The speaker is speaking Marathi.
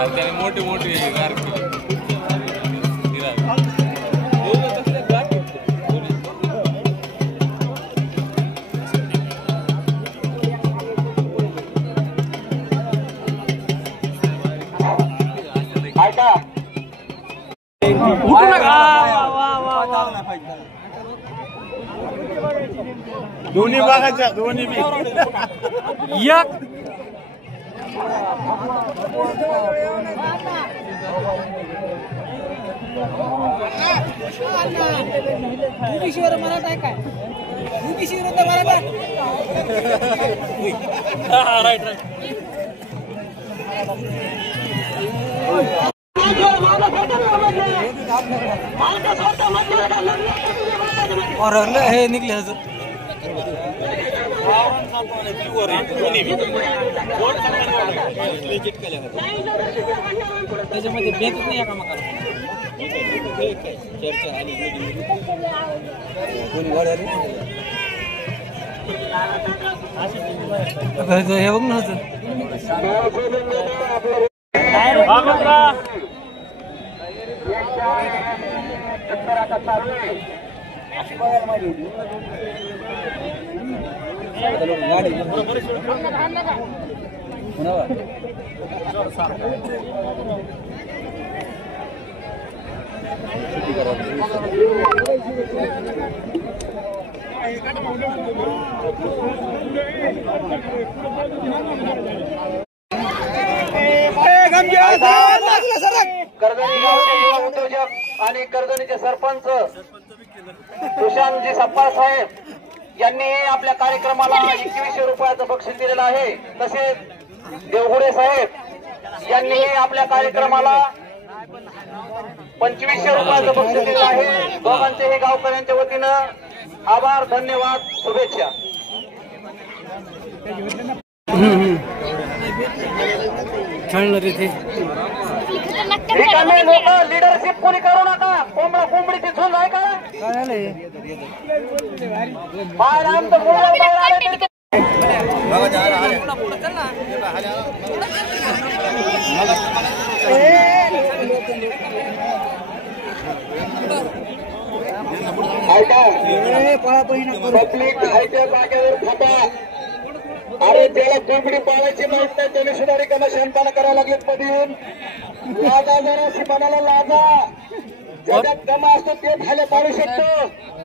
त्याने मोठी मोठी गार दोन्ही बघायच्या दोन्ही बी एक शिवर मराठा आहे काय युपीसी विरुद्ध मराठा राईट और हे निघले त्याच्यामध्ये बेतच नाही का मग चर्चा आली हे बघ ना उद्योजक आणि कर्जनीचे सरपंच सुशांतजी सप्पाळ साहेब यांनी आपल्या कार्यक्रमाला 2100 रुपयाचं बक्षीस दिलेलं आहे। तसेच देवगुडे साहेब यांनी आपल्या कार्यक्रमाला 2500 रुपयाचं बक्षीस दिलेलं आहे। दोघांचेही गावकऱ्यांच्या वतीनं आभार, धन्यवाद, शुभेच्छा। रिकामे लोक लीडरशिप कोणी करू नका। कोंबडीची झुंज आहे का बाहेर आमचं पब्लिक खायच्या जागेवर थांबा। अरे ज्याला कोंबडी पाळायची माहित नाही त्याने सुद्धा रिकामा शांतपणा करायला लागलेत पडून। लाजा जरा मनाला लाजा, ज्याच्यात दम असतो ते खायला पाळू शकतो।